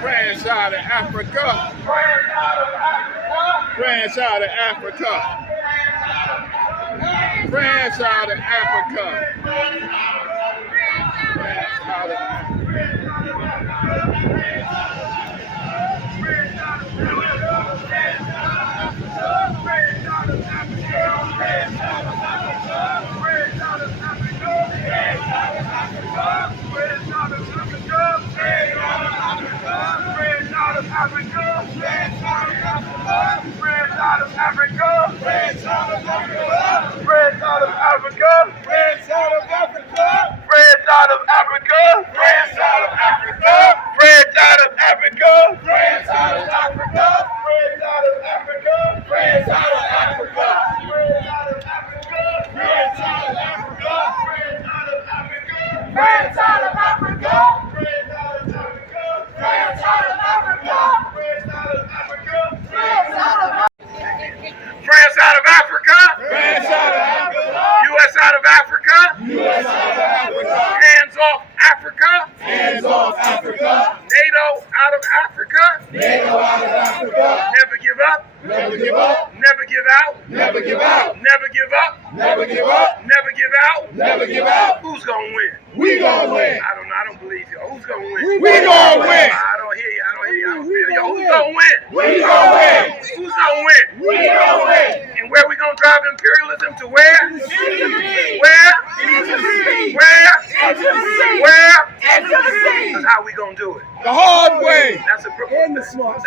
France out of Africa. France out of Africa. France out of Africa.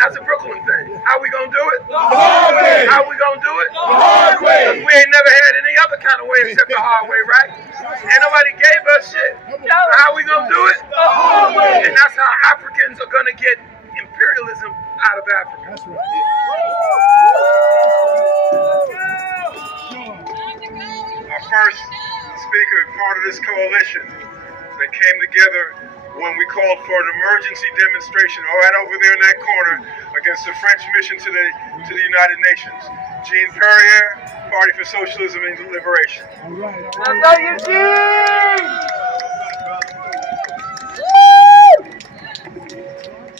That's a Brooklyn thing. How we gonna do it? The hard way. How we gonna do it? The hard way. Because we ain't never had any other kind of way except the hard way, right? Ain't nobody gave us shit. So how we gonna do it? The hard way. And that's how Africans are gonna get imperialism out of Africa. That's right. Our first speaker, part of this coalition that came together when we called for an emergency demonstration right over there in that corner against the French mission to the United Nations. Jean Perrier, Party for Socialism and Liberation. All right. I love you, Jean!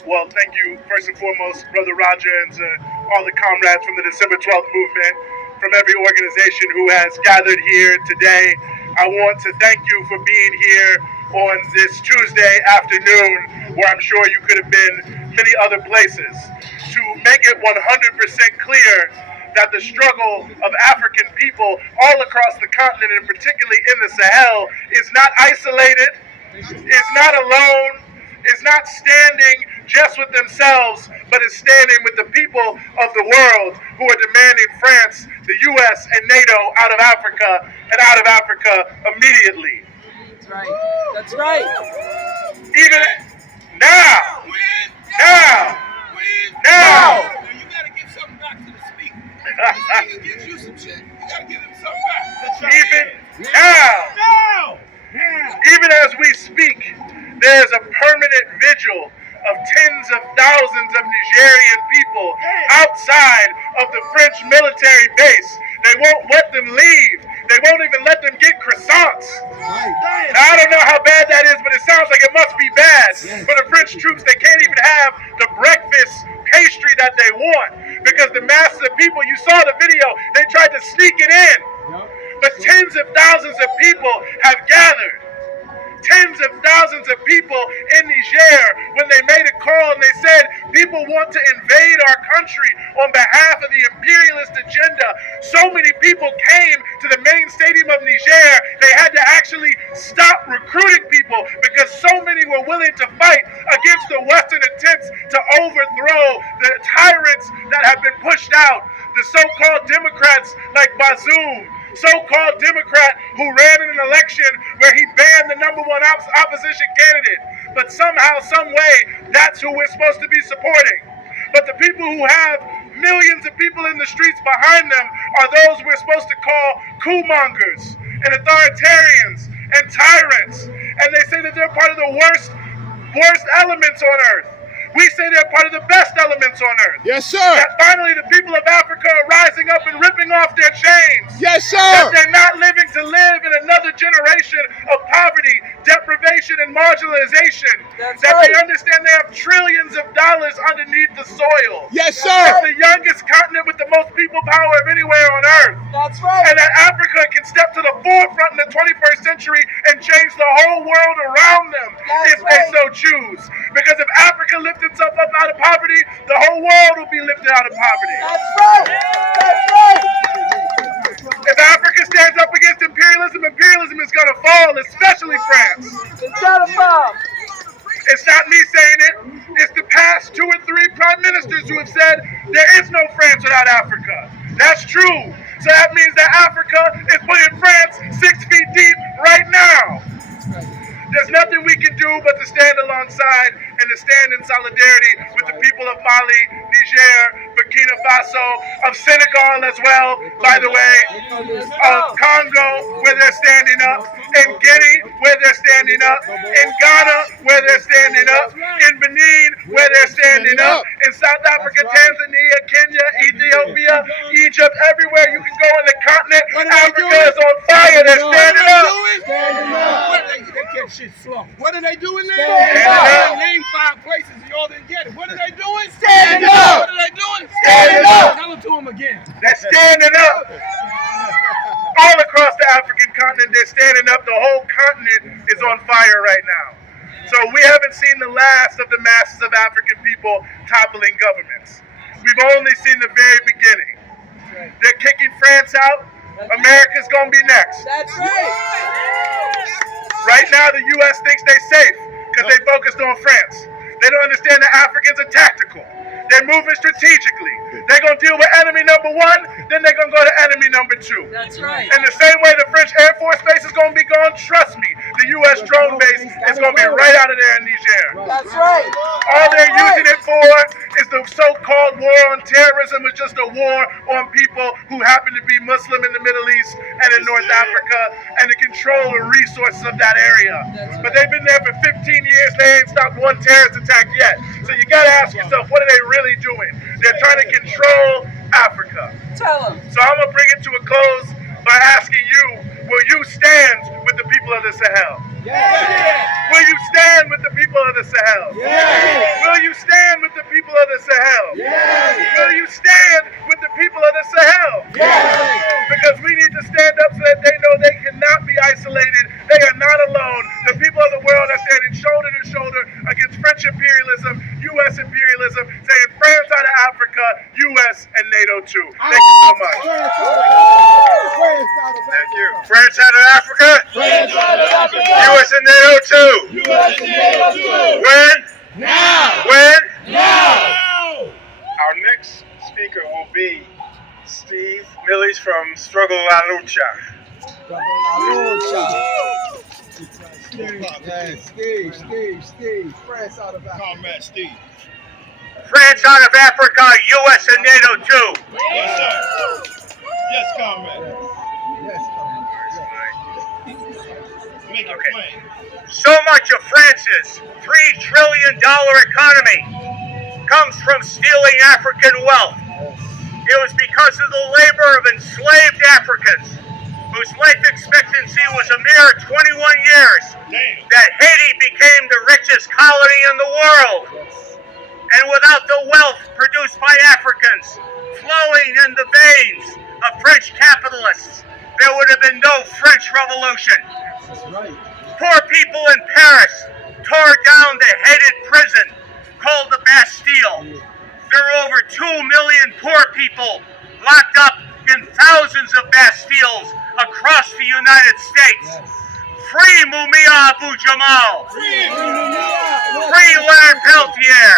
Well, thank you, first and foremost, Brother Roger, and to all the comrades from the December 12th movement, from every organization who has gathered here today. I want to thank you for being here on this Tuesday afternoon, where I'm sure you could have been many other places, to make it 100% clear that the struggle of African people all across the continent, and particularly in the Sahel, is not isolated, is not alone, is not standing just with themselves, but is standing with the people of the world who are demanding France, the U.S., and NATO out of Africa, and out of Africa immediately. That's right. Even now. You gotta give something back to the speaker. The speaker gives you some shit. You gotta give him something back. Even now. Even as we speak, there is a permanent vigil of tens of thousands of Nigerian people outside of the French military base. They won't let them leave. They won't even let them get croissants. Now, I don't know how bad that is, but it sounds like it must be bad for the French troops. They can't even have the breakfast pastry that they want because the masses of people, you saw the video, they tried to sneak it in. But tens of thousands of people have gathered. Tens of thousands of people in Niger, when they made a call and they said people want to invade our country on behalf of the imperialist agenda. So many people came to the main stadium of Niger, they had to actually stop recruiting people because so many were willing to fight against the Western attempts to overthrow the tyrants that have been pushed out. The so-called Democrats like Bazoum, so-called Democrat who ran in an election where he banned the number one opposition candidate. But somehow, some way, that's who we're supposed to be supporting. But the people who have millions of people in the streets behind them are those we're supposed to call coup mongers and authoritarians and tyrants. And they say that they're part of the worst elements on earth. We say they're part of the best elements on earth. Yes, sir. That finally the people of Africa are rising up and ripping off their chains. Yes, That sir. they're not living to live in another generation of poverty, deprivation, and marginalization. That's That right. they understand they have trillions of dollars underneath the soil. Yes, It's sir. the youngest continent with the most people power of anywhere on earth. That's right. And that Africa can step to the forefront in the 21st century and change the whole world around them That's if they right. so choose. Because if Africa lifts itself up out of poverty, the whole world will be lifted out of poverty. That's right. That's right. If Africa stands up against imperialism, imperialism is going to fall, especially France. It's got a bomb. It's not me saying it. It's the past 2 or 3 prime ministers who have said there is no France without Africa. That's true. So that means that Africa is putting France 6 feet deep right now. There's nothing we can do but to stand alongside and to stand in solidarity with the people of Mali, Niger, Burkina Faso, of Senegal as well, by the way, of Congo, where they're standing up, in Guinea, where they're standing up, in Ghana, where they're standing up, in Benin, where they're standing up, in South Africa, Tanzania, Kenya, Ethiopia, Egypt, everywhere you can go on the continent, Africa is on fire. They're standing up. They get shit slow. What are they doing there? Standing up. Name 5 places and y'all didn't get it. What are they doing? Standing up. What are they doing? Standing up. Tell it to them again. They're standing up. All across the African continent, they're standing up. The whole continent is on fire right now. So we haven't seen the last of the masses of African people toppling governments. We've only seen the very beginning. They're kicking France out. America's going to be next. That's right. Right now, the U.S. thinks they're safe because they focused on France. They don't understand that Africans are tactical. They're moving strategically. They're going to deal with enemy number 1, then they're going to go to enemy number 2. That's right. And the same way the French Air Force base is going to be gone, trust me, the U.S. drone base is going to be right out of there in Niger. That's right. All they're using it for is the so-called war on terrorism, is just a war on people who happen to be Muslim in the Middle East and in North Africa, and to control the resources of that area. But they've been there for 15 years, they ain't stopped one terrorist attack yet. So you gotta ask yourself, what are they really doing? They're trying to control Africa. Tell them. So I'm gonna bring it to a close by asking you, will you stand with the people of the Sahel? Will you stand with the people of the Sahel? Will you stand with the people of the Sahel? Will you stand with the people of the Sahel? Because we need to stand up so that they know they cannot be isolated. They are not alone. The people of the world are standing shoulder to shoulder against French imperialism, U.S. imperialism, saying France out of Africa, U.S. and NATO too. Thank you so much. Thank you. France out of Africa? U.S. and NATO too. When? Now. When? Now. Our next speaker will be Steve Millies from Struggle La Lucha. Steve. France out of Africa. Comrade Steve. France out of Africa, U.S. and NATO too. Yes, sir. Yes, comrade. Make it plain. So much of France's $3 trillion economy comes from stealing African wealth. It was because of the labor of enslaved Africans, whose life expectancy was a mere 21 years, that Haiti became the richest colony in the world. And without the wealth produced by Africans flowing in the veins of French capitalists, there would have been no French Revolution. Poor people in Paris tore down the hated prison called the Bastille. There are over 2 million poor people locked up in thousands of Bastilles across the United States. Free Mumia Abu Jamal. Free Leonard Peltier.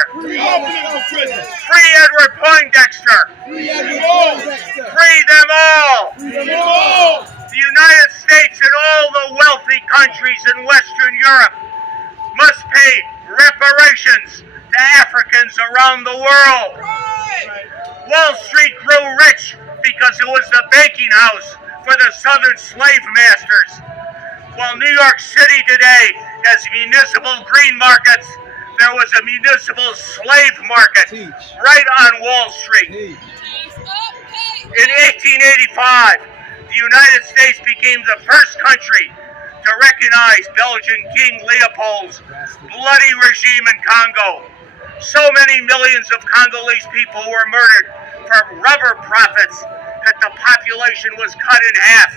Free Edward Poindexter. Free them all. The United States and all the wealthy countries in Western Europe must pay reparations to Africans around the world. Wall Street grew rich because it was the banking house for the Southern slave masters. While New York City today has municipal green markets there was a municipal slave market right on Wall Street. In 1885, the United States became the first country to recognize Belgian King Leopold's bloody regime in Congo. So many millions of Congolese people were murdered for rubber profits that the population was cut in half.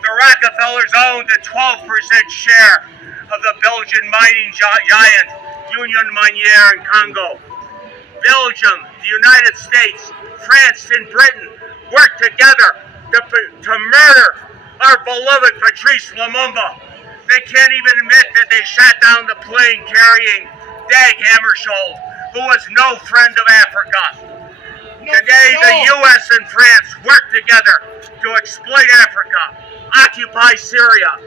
The Rockefellers owned a 12% share of the Belgian mining giant Union Minière in Congo. Belgium, the United States, France, and Britain worked together to murder our beloved Patrice Lumumba. They can't even admit that they shot down the plane carrying Dag Hammarskjöld, who was no friend of Africa. Today, the U.S. and France work together to exploit Africa, occupy Syria,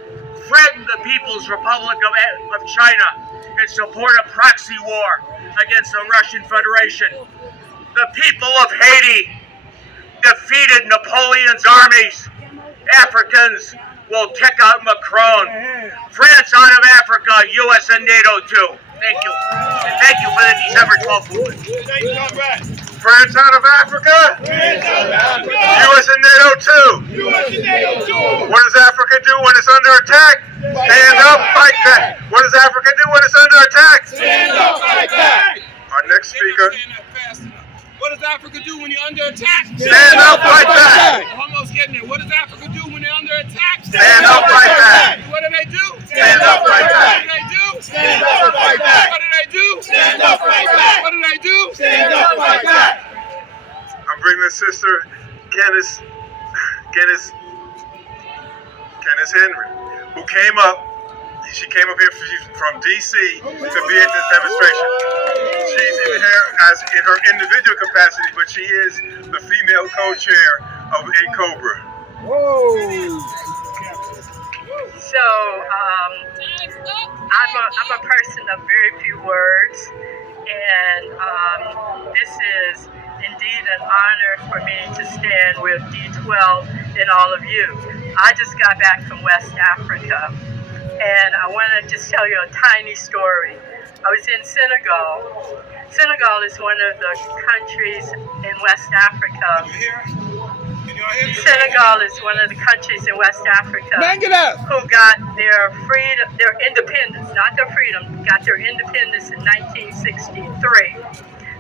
threaten the People's Republic of China, and support a proxy war against the Russian Federation. The people of Haiti defeated Napoleon's armies. Africans will kick out Macron. France out of Africa, U.S. and NATO too. Thank you. And thank you for the December 12th movement. France out of Africa? U.S. and NATO too. What does Africa do when it's under attack? Stand up, fight back. What does Africa do when it's under attack? Stand up, fight back. Our next speaker. What does Africa do when you're under attack? Stand up, fight back. I'm almost getting there. What does Africa do when they're under attack? Stand up, fight back. What do they do? Stand up, fight back. What do they do? Stand up, fight back. What do they do? Stand up, fight back. What do they do? Stand up, fight back. I'm bringing sister Candace Henry, who came up. She came up here from D.C. to be at this demonstration. She's in her individual capacity, but she is the female co-chair of Cobra. So, I'm a person of very few words, and this is indeed an honor for me to stand with D12 and all of you. I just got back from West Africa, and I want to just tell you a tiny story. I was in Senegal. Senegal is one of the countries in West Africa. Senegal is one of the countries in West Africa who got their freedom, their independence, not their freedom, got their independence in 1963.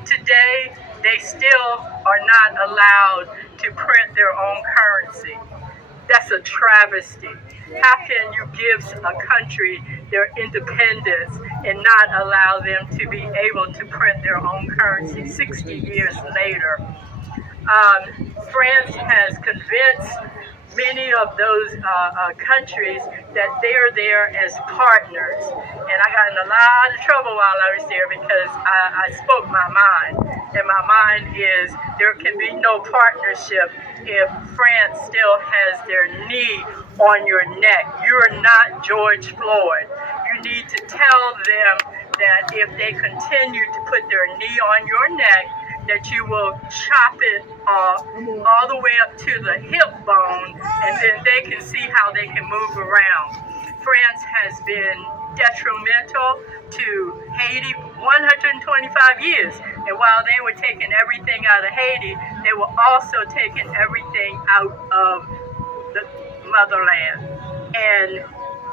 Today, they still are not allowed to print their own currency. That's a travesty. How can you give a country their independence and not allow them to be able to print their own currency 60 years later? France has convinced many of those countries that they're there as partners. And I got in a lot of trouble while I was there because I spoke my mind. And my mind is there can be no partnership if France still has their knee on your neck. You're not George Floyd. You need to tell them that if they continue to put their knee on your neck, that you will chop it off all the way up to the hip bone, and then they can see how they can move around. France has been detrimental to Haiti 125 years, and while they were taking everything out of Haiti, they were also taking everything out of the motherland. And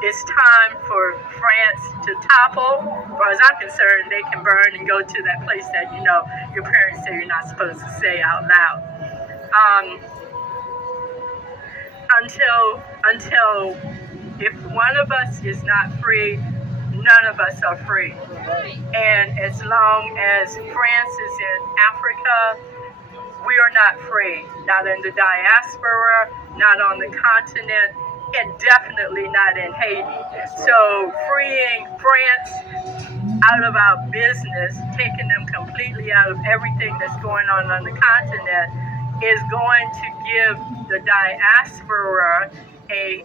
it's time for France to topple. As far as I'm concerned, they can burn and go to that place that, you know, your parents say you're not supposed to say out loud. Until if one of us is not free, none of us are free. And as long as France is in Africa, we are not free. Not in the diaspora, not on the continent, and definitely not in Haiti. So freeing France out of our business, taking them completely out of everything that's going on the continent, is going to give the diaspora a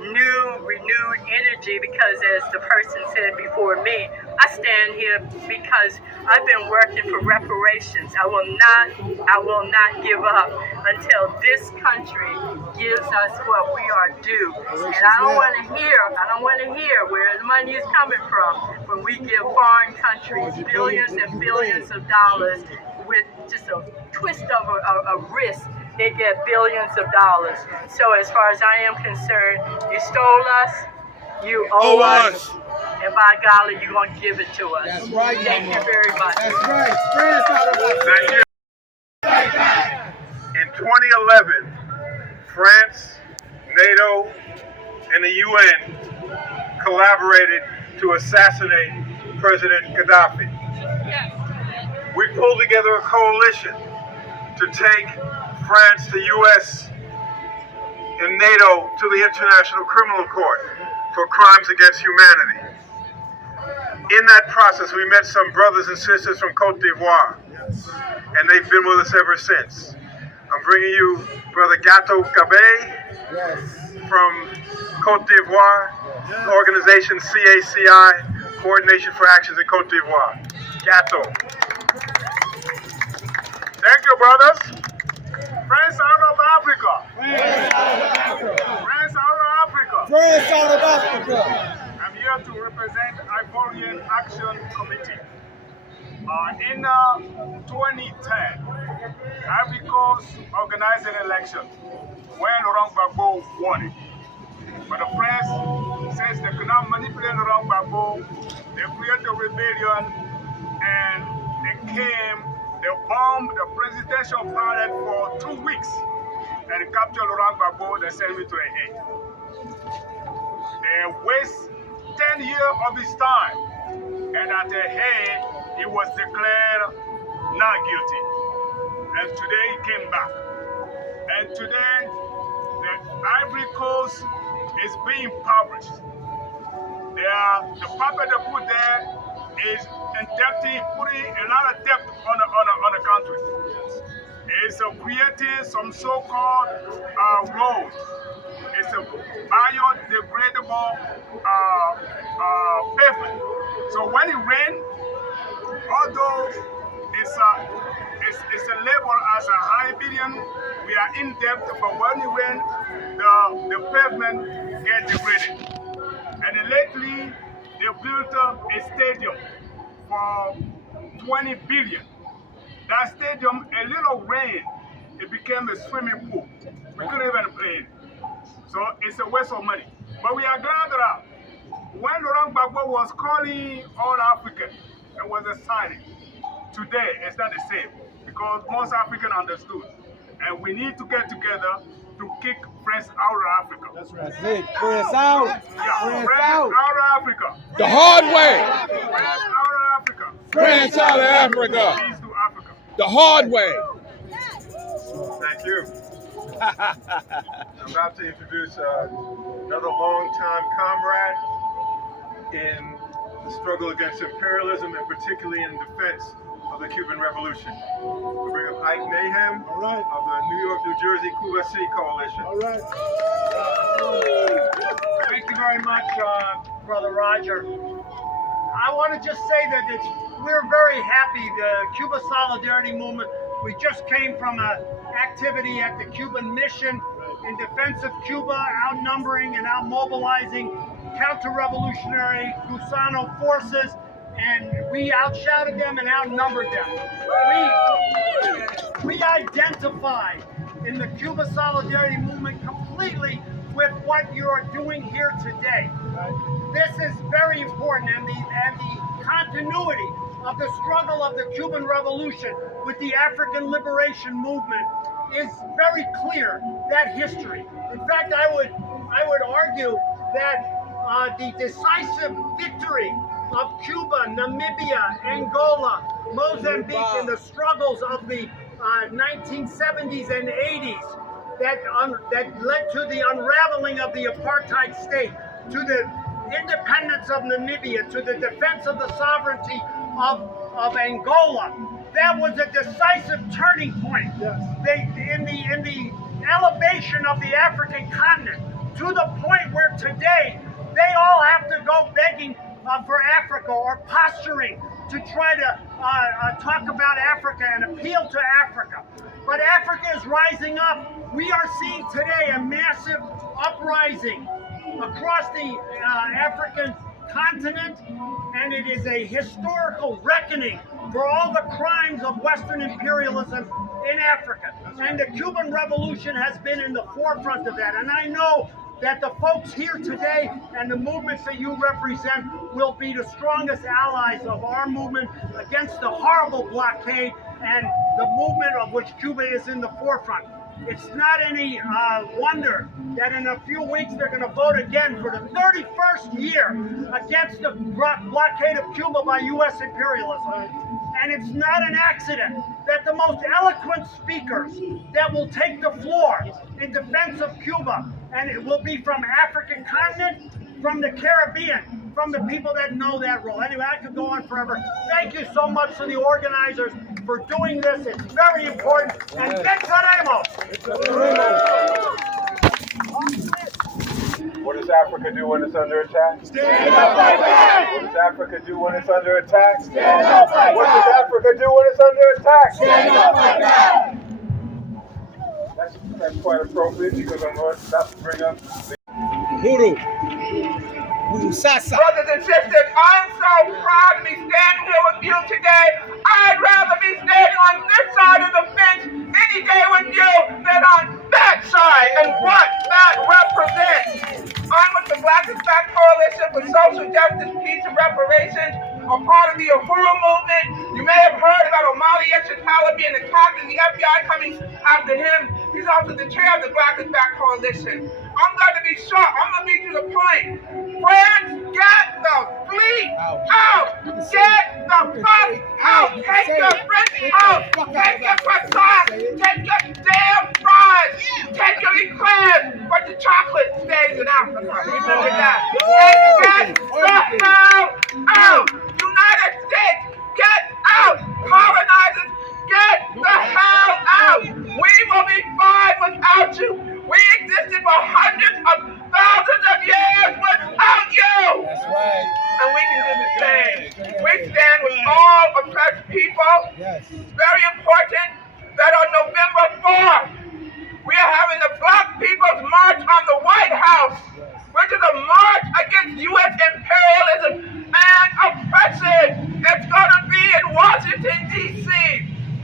new, renewed energy, because as the person said before me, I stand here because I've been working for reparations. I will not give up until this country gives us what we are due. And I don't want to hear where the money is coming from when we give foreign countries billions and billions of dollars with just a twist of a wrist. They get billions of dollars. So as far as I am concerned, you stole us, you owe us. And by golly, you're going to give it to us. That's right, Thank you very much. That's right. France out of Thank you. In 2011, France, NATO, and the UN collaborated to assassinate President Gaddafi. We pulled together a coalition to take France, the US, and NATO to the International Criminal Court for crimes against humanity. In that process, we met some brothers and sisters from Cote d'Ivoire, and they've been with us ever since. I'm bringing you Brother Gato Gabe from Cote d'Ivoire, organization CACI, Coordination for Actions in Cote d'Ivoire. Gato. Thank you, brothers. Friends out of Africa. Friends out of Africa. France out of Africa. I'm here to represent Ivorian Action Committee. In 2010, Ivory Coast organized an election when Laurent Gbagbo won it. But the press says they could not manipulate Laurent Gbagbo. They created a rebellion and they bombed the presidential palace for 2 weeks and captured Laurent Gbagbo. They sent him to The Hague. They waste 10 years of his time, and at The Hague, he was declared not guilty. And today he came back. And today, the Ivory Coast is being impoverished. The puppet they put there is putting a lot of debt on the country. It's creating some so-called roads. It's a biodegradable pavement. So when it rains, although it's a label as a high billion, we are in debt, but when it rains, the pavement gets degraded. And lately, they built a stadium for 20 billion. That stadium, a little rain, it became a swimming pool. We couldn't even play it. So it's a waste of money. But we are glad that when Laurent Gbagbo was calling all Africans, it was a sign. Today, it's not the same because most Africans understood. And we need to get together to kick France out of Africa. That's right. France out. Yeah, France out of Africa. The hard way. France out of Africa. France out of Africa. Peace to Africa. The hard way. Thank you. I'm about to introduce another longtime comrade in the struggle against imperialism and particularly in defense of the Cuban Revolution. We bring up Ike Mayhem of the New York-New Jersey Cuba City Coalition. All right. Thank you very much, Brother Roger. I want to just say that we're very happy, the Cuba Solidarity Movement. We just came from an activity at the Cuban mission in defense of Cuba, outnumbering and outmobilizing counter-revolutionary Gusano forces, and we outshouted them and outnumbered them. We identify in the Cuba Solidarity Movement completely with what you are doing here today. This is very important, and the continuity of the struggle of the Cuban Revolution with the African Liberation Movement is very clear, that history. In fact, I would argue that the decisive victory of Cuba, Namibia, Angola, Mozambique in the struggles of the 1970s and 80s that led to the unraveling of the apartheid state, to the independence of Namibia, to the defense of the sovereignty of Angola. That was a decisive turning point in the elevation of the African continent, to the point where today they all have to go begging for Africa or posturing to try to talk about Africa and appeal to Africa. But Africa is rising up. We are seeing today a massive uprising across the African continent, and it is a historical reckoning for all the crimes of Western imperialism in Africa. And the Cuban Revolution has been in the forefront of that. And I know that the folks here today and the movements that you represent will be the strongest allies of our movement against the horrible blockade and the movement of which Cuba is in the forefront. It's not any wonder that in a few weeks they're going to vote again for the 31st year against the blockade of Cuba by U.S. imperialism. And it's not an accident that the most eloquent speakers that will take the floor in defense of Cuba, and it will be from African continent, from the Caribbean, from the people that know that role. Anyway, I could go on forever. Thank you so much to the organizers for doing this. It's very important. And Venceremos! What does Africa do when it's under attack? Stand up like that. What does Africa do when it's under attack? Stand up like What that. does Africa do when it's under attack? Stand up like that. That's quite appropriate because I'm about to bring up Uhuru. Sasa. Brothers and sisters, I'm so proud to be standing here with you today. I'd rather be standing on this side of the fence any day with you than on that side and what that represents. I'm with the Black is Back Coalition for Social Justice, Peace, and Reparations, a part of the Uhuru movement. You may have heard about Omali Yeshitala being attacked and the FBI coming after him. He's also the chair of the Black is Back Coalition. I'm going to be short. I'm going to be to the point. France, get the fleet out. Get the fuck out. Take your French out. Take your croissants. Take your damn fries. Take your eclairs. But the chocolate stays in Africa. Remember that. And get the hell out. United States, get out. Colonizers, get the hell out. We will be fine without you. We existed for hundreds of thousands of years without you. That's right. And we can do the same. We stand with all oppressed people. Yes. It's very important that on November 4th, we are having the Black People's March on the White House, which is a march against U.S. imperialism and oppression. It's going to be in Washington, D.C.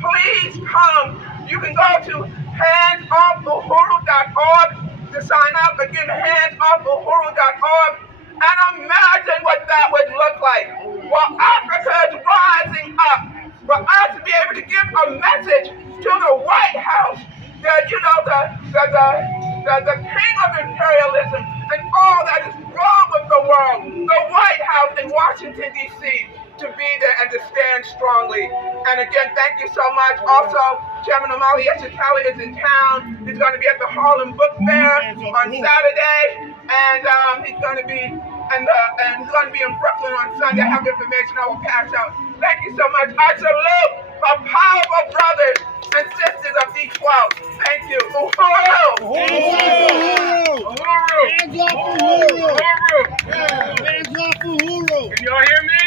Please come. You can go to handsoffuhuru.org to sign up. Again, handsoffuhuru.org. And imagine what that would look like. While Africa is rising up, for us to be able to give a message to the White House that, you know, the king of imperialism and all that is wrong with the world, the White House in Washington, D.C., to be there and to stand strongly. And again, thank you so much. Also, Chairman Omali Yeshitala is in town. He's going to be at the Harlem Book Fair on Saturday, and he's going to be and he's going to be in Brooklyn on Sunday. I have information I will pass out. Thank you so much. I salute my powerful brothers and sisters of D12. Thank you. Uhuru! Uhuru! Uhuru! Hands off Uhuru! Uhuru! Hands off Uhuru! Can y'all hear me?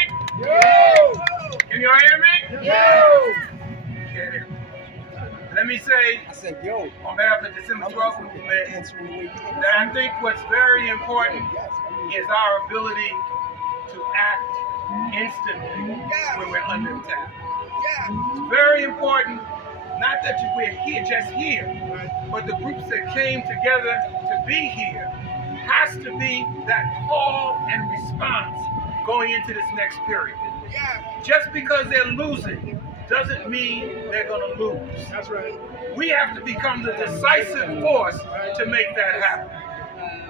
Can y'all hear me? Can't hear me. Let me say, I said, yo. on behalf of December 12th movement, that I think what's very important is our ability to act instantly when we're under attack. It's very important, not that we're here, just here, but the groups that came together to be here has to be that call and response going into this next period. Just because they're losing doesn't mean they're going to lose. That's right. We have to become the decisive force to make that happen.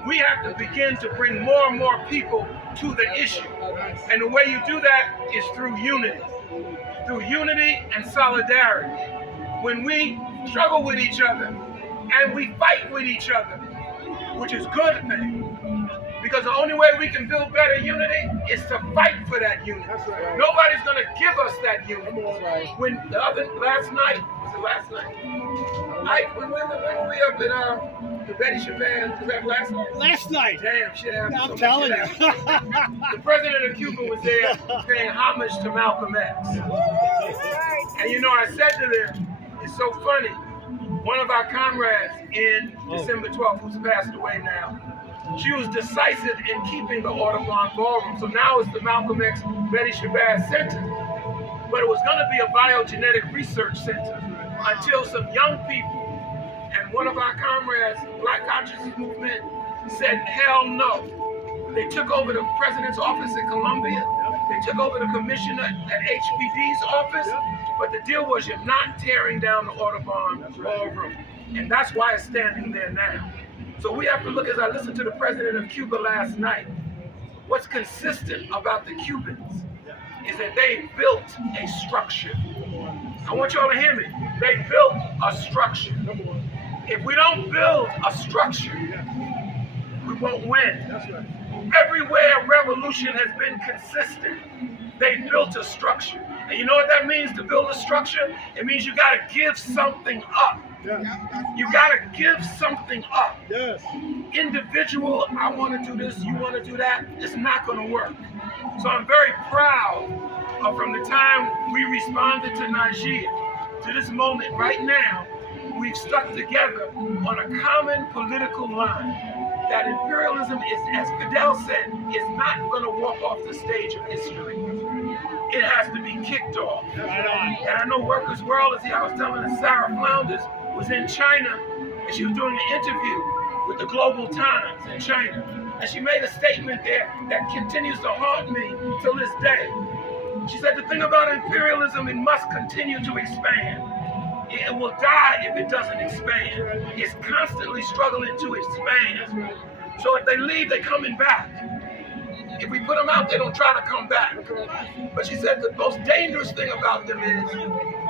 We have to begin to bring more and more people to the issue. And the way you do that is through unity and solidarity. When we struggle with each other and we fight with each other, which is a good thing, Because the only way we can build better unity is to fight for that unity. That's right. Nobody's going to give us that unity. That's right. When last night, was it last night? When we up at the Betty Chavez, was that last night? Last night. Damn, shit happened. I'm So telling much you. shit happened. The president of Cuba was there paying homage to Malcolm X. And you know, I said to them, it's so funny. One of our comrades in December 12th, who's passed away now, she was decisive in keeping the Audubon Ballroom. So now it's the Malcolm X Betty Chavez Center. But it was going to be a biogenetic research center until some young people and one of our comrades, Black Consciousness Movement, said, hell no. They took over the president's office in Columbia. They took over the commissioner at HPD's office. But the deal was you're not tearing down the Audubon Ballroom. And that's why it's standing there now. So we have to look, as I listened to the president of Cuba last night, what's consistent about the Cubans is that they built a structure. I want y'all to hear me. They built a structure. If we don't build a structure, we won't win. Everywhere revolution has been consistent, they built a structure. And you know what that means to build a structure? It means you gotta give something up. You gotta give something up. Individual, I wanna do this, you wanna do that, it's not gonna work. So I'm very proud of from the time we responded to Niger to this moment right now, we've stuck together on a common political line. That imperialism is, as Fidel said, is not going to walk off the stage of history. It has to be kicked off. And I know Workers' World is here. I was telling her Sarah Flounders was in China, and she was doing an interview with the Global Times in China. And she made a statement there that continues to haunt me till this day. She said, the thing about imperialism, it must continue to expand. It will die if it doesn't expand. It's constantly struggling to expand. So if they leave, they're coming back. If we put them out, they don't try to come back. But she said the most dangerous thing about them is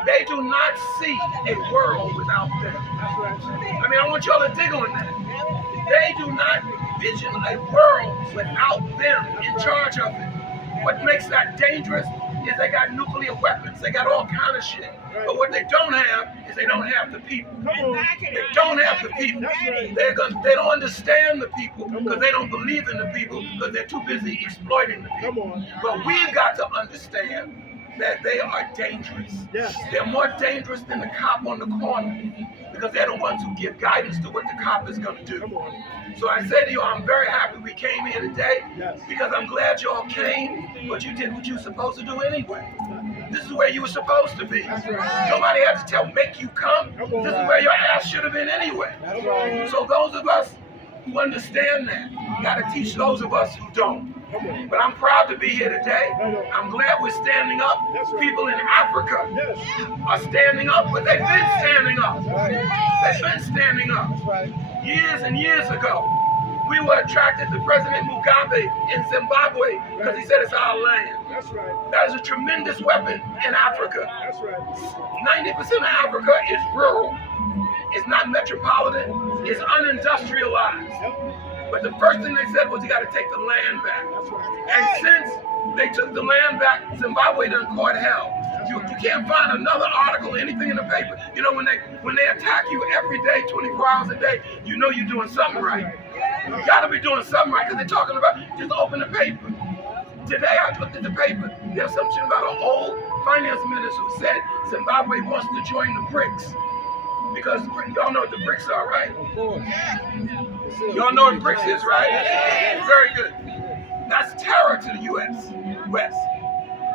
they do not see a world without them. I mean, I want y'all to dig on that. They do not envision a world without them in charge of it. What makes that dangerous is they got nuclear weapons, they got all kind of shit. But what they don't have is they don't have the people. They don't have the people. They don't understand the people because they don't believe in the people because they're too busy exploiting the people. But we've got to understand that they are dangerous. They're more dangerous than the cop on the corner because they're the ones who give guidance to what the cop is going to do. So I say to you, I'm very happy we came here today because I'm glad you all came, but you did what you were supposed to do anyway. This is where you were supposed to be. Nobody had to make you come. This is where your ass should have been anyway. So those of us who understand that, got to teach those of us who don't. But I'm proud to be here today. I'm glad we're standing up. People in Africa are standing up, but they've been standing up. They've been standing up. Years and years ago, we were attracted to President Mugabe in Zimbabwe because he said it's our land. That is a tremendous weapon in Africa. 90% of Africa is rural. It's not metropolitan. It's unindustrialized. But the first thing they said was you got to take the land back. And since they took the land back, Zimbabwe done caught hell. You can't find another article, anything in the paper. You know, when they attack you every day, 24 hours a day, you know you're doing something right. You got to be doing something right because they're talking about, just open the paper. Today I looked at the paper. There's something about an old finance minister who said Zimbabwe wants to join the BRICS. Because y'all know what the BRICS are, right? Of course. Y'all know what BRICS is, right? Very good. That's terror to the U.S. West.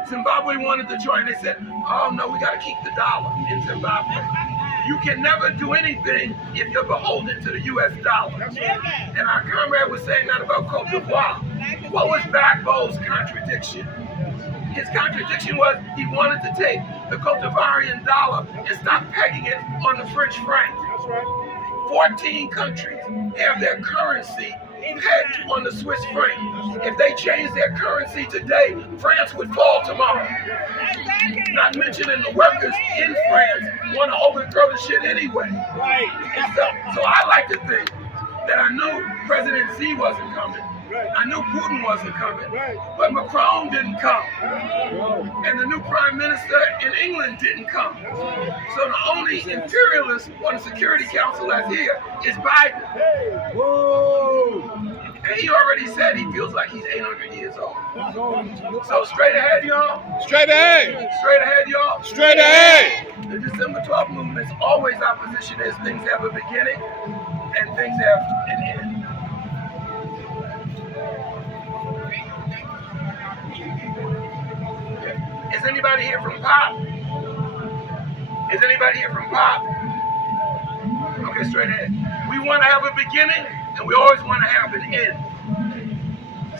Zimbabwe wanted to join. They said, oh no, we got to keep the dollar in Zimbabwe. You can never do anything if you're beholden to the U.S. dollar. And our comrade was saying that about Cote d'Ivoire. What was Gbagbo's contradiction? His contradiction was he wanted to take the Cote d'Ivoirian dollar and stop pegging it on the French franc. 14 countries have their currency pegged on the Swiss franc. If they change their currency today, France would fall tomorrow. Not mentioning the workers in France want to overthrow the shit anyway. So I like to think that I knew President Z wasn't coming. I knew Putin wasn't coming, but Macron didn't come. And the new prime minister in England didn't come. So the only imperialist on the Security Council that's here is Biden. And he already said he feels like he's 800 years old. So straight ahead, y'all. Straight ahead. Straight ahead, y'all. Straight ahead. The December 12th movement is always opposition as things have a beginning and things have an end. Is anybody here from Pop? Is anybody here from Pop? Okay, straight ahead. We want to have a beginning and we always want to have an end.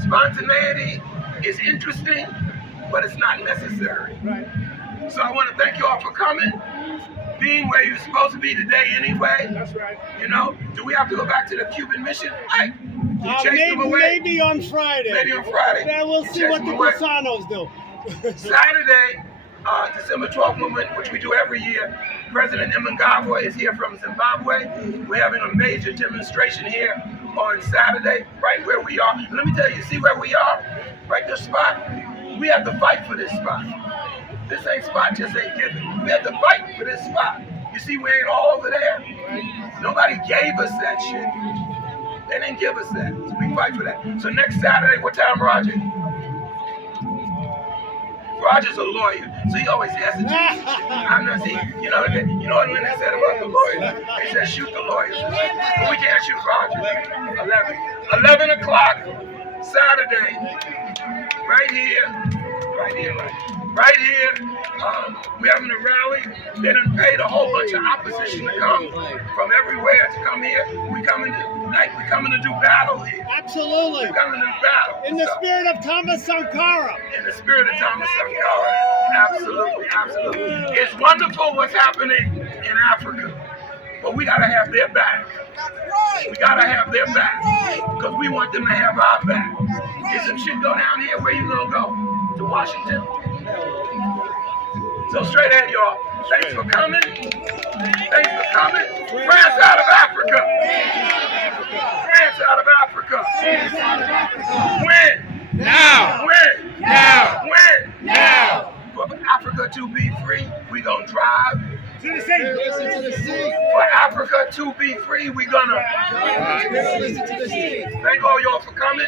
Spontaneity is interesting, but it's not necessary. So I want to thank you all for coming, being where you're supposed to be today anyway. That's right. You know, do we have to go back to the Cuban mission? We chased them away. Maybe on Friday. Maybe on Friday. Yeah, we'll see what the Gusanos do. Saturday, December 12th movement, which we do every year, President Mnangagwa is here from Zimbabwe. We're having a major demonstration here on Saturday, right where we are. Let me tell you, see where we are? Right this spot? We have to fight for this spot. This ain't spot just ain't given. We have to fight for this spot. You see, we ain't all over there. Nobody gave us that shit. They didn't give us that. So we fight for that. So next Saturday, what time, Roger? Roger's a lawyer, so he always hesitates. I'm not saying, you know what Linda said about the lawyers? They said shoot the lawyers. But we can't shoot Roger. 11 o'clock, Saturday, right here. We're having a rally. They done paid a whole bunch of opposition to come from everywhere to come here. We coming to do battle here. Absolutely. We're coming to do battle. In the spirit of Thomas Sankara. In the spirit of Thomas Sankara. Absolutely. It's wonderful what's happening in Africa, but we gotta have their back. We gotta have their back because we want them to have our back. If some shit go down here, where you gonna go? To Washington? So straight ahead, y'all. Thanks for coming. France out of Africa. When? Now. For Africa to be free, we gonna drive. To the sea. For Africa to be free, we gonna. Thank all y'all for coming.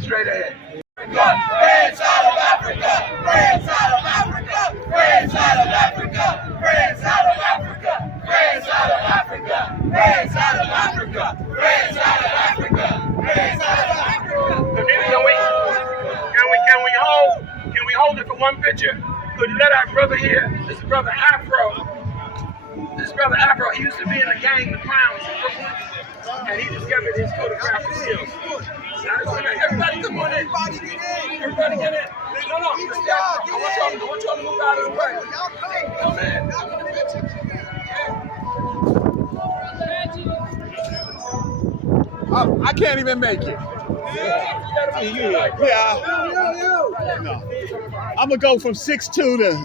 Straight ahead. France out of Africa! France out of Africa! France out of Africa! France out of Africa! France out of Africa! France out of Africa! France out of Africa! France out of Africa! Can we hold it for one picture? Could you let our brother here? This is Brother Afro. He used to be in the gang, the Clowns in Brooklyn, and he discovered his photographic skills. Everybody come on in. Everybody get in. No. I want y'all to move out of the way. Come in. I can't even make it. Yeah. No. I'm going to go from 6'2" to...